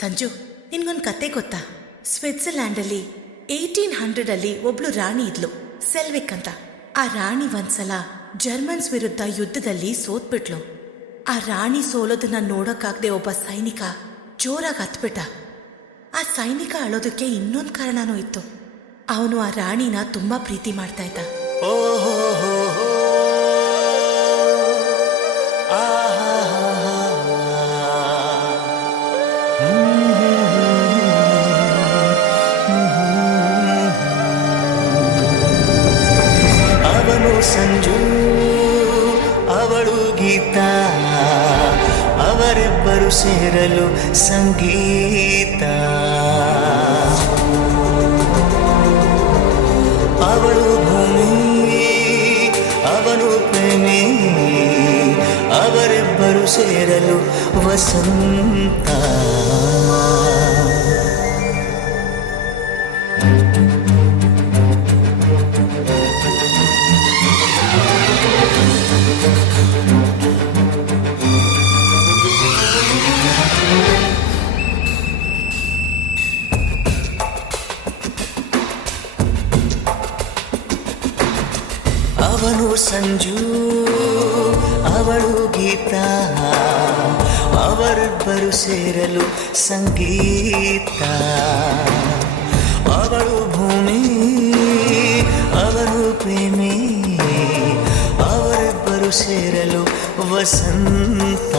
ಸಂಜು, ನಿನ್ಗೊಂದು ಕತೆ ಗೊತ್ತಾ? ಸ್ವಿಟ್ಜರ್ಲ್ಯಾಂಡಲ್ಲಿ eighteen hundred ಅಲ್ಲಿ ಒಬ್ಳು ರಾಣಿ ಇದ್ಲು, ಸೆಲ್ವಿಕ್ ಅಂತ. ಆ ರಾಣಿ ಒಂದ್ಸಲ ಜರ್ಮನ್ಸ್ ವಿರುದ್ಧ ಯುದ್ಧದಲ್ಲಿ ಸೋತ್ಬಿಟ್ಲು. ಆ ರಾಣಿ ಸೋಲೋದನ್ನ ನೋಡೋಕ್ಕಾಗದೆ ಒಬ್ಬ ಸೈನಿಕ ಜೋರಾಗಿ ಹತ್ಬಿಟ್ಟ. ಆ ಸೈನಿಕ ಅಳೋದಕ್ಕೆ ಇನ್ನೊಂದು ಕಾರಣನೂ ಇತ್ತು. ಅವನು ಆ ರಾಣಿನ ತುಂಬಾ ಪ್ರೀತಿ ಮಾಡ್ತಾ ಇದ್ದ. ಅವನು ಅವಳು ಗೀತಾ ಅವರಿಬ್ಬರು ಸೇರಲು ಸಂಗೀತ ಅವಳು ಭೂಮಿ ಅವನು ಪ್ರೇಮಿ ಅವರಿಬ್ಬರು ಸೇರಲು ವಸಂತ ಸಂಜು ಅವಳು ಗೀತಾ ಅವರಿಬ್ಬರು ಸೇರಲು ಸಂಗೀತ. ಅವಳು ಭೂಮಿ ಅವರು ಪ್ರೇಮಿ ಅವರಿಬ್ಬರು ಸೇರಲು ವಸಂತ.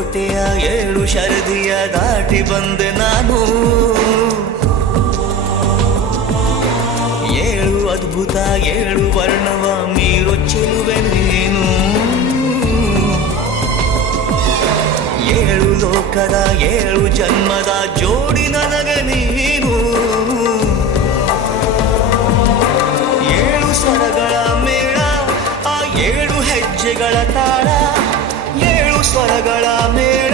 ಕೋಟೆಯ ಏಳು ಶರದಿಯ ದಾಟಿ ಬಂದೆ ನಾನು ಏಳು ಅದ್ಭುತ ಏಳು ವರ್ಣವ ಮೀರು ಚೆಲುವೆ ನೀನು ಏಳು ಲೋಕದ ಏಳು ಜನ್ಮದ ಜೋಡಿ ಏಳು ಸ್ವರಗಳ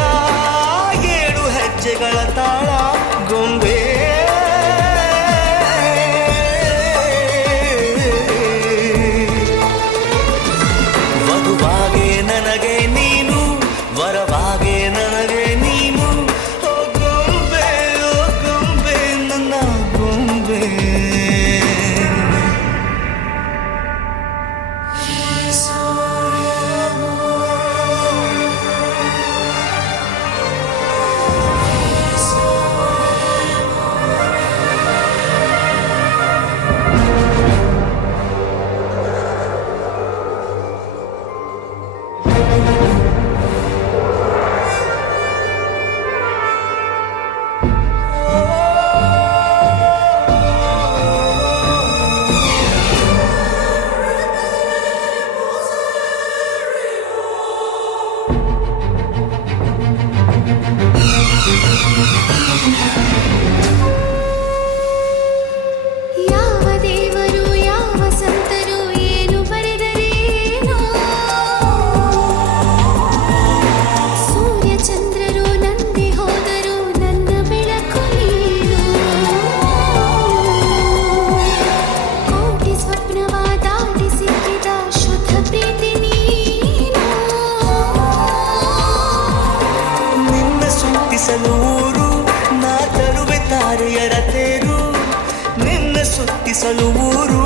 ಸುತ್ತಿಸಲು ಊರು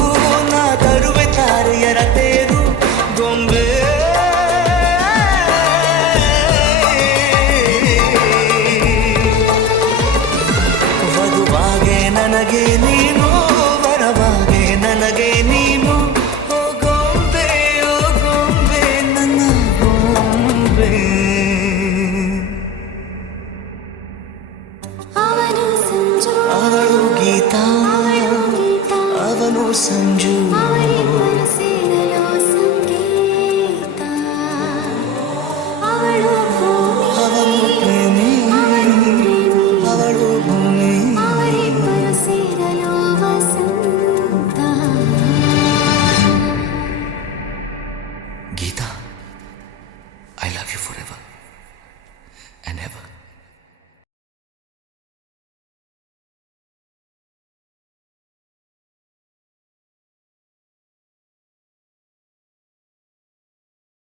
ನಾ ತರುವೆ ತಾರೆಯರ ತೇರು ಗೊಂಬೆ ವಧುವಾಗೆ ನನಗೆ ನೀನು ವರವಾಗೆ ನನಗೆ ನೀನು ಓ ಗೊಂಬೆ ಓ ಗೊಂಬೆ ನನ್ನ ಗೊಂಬೆ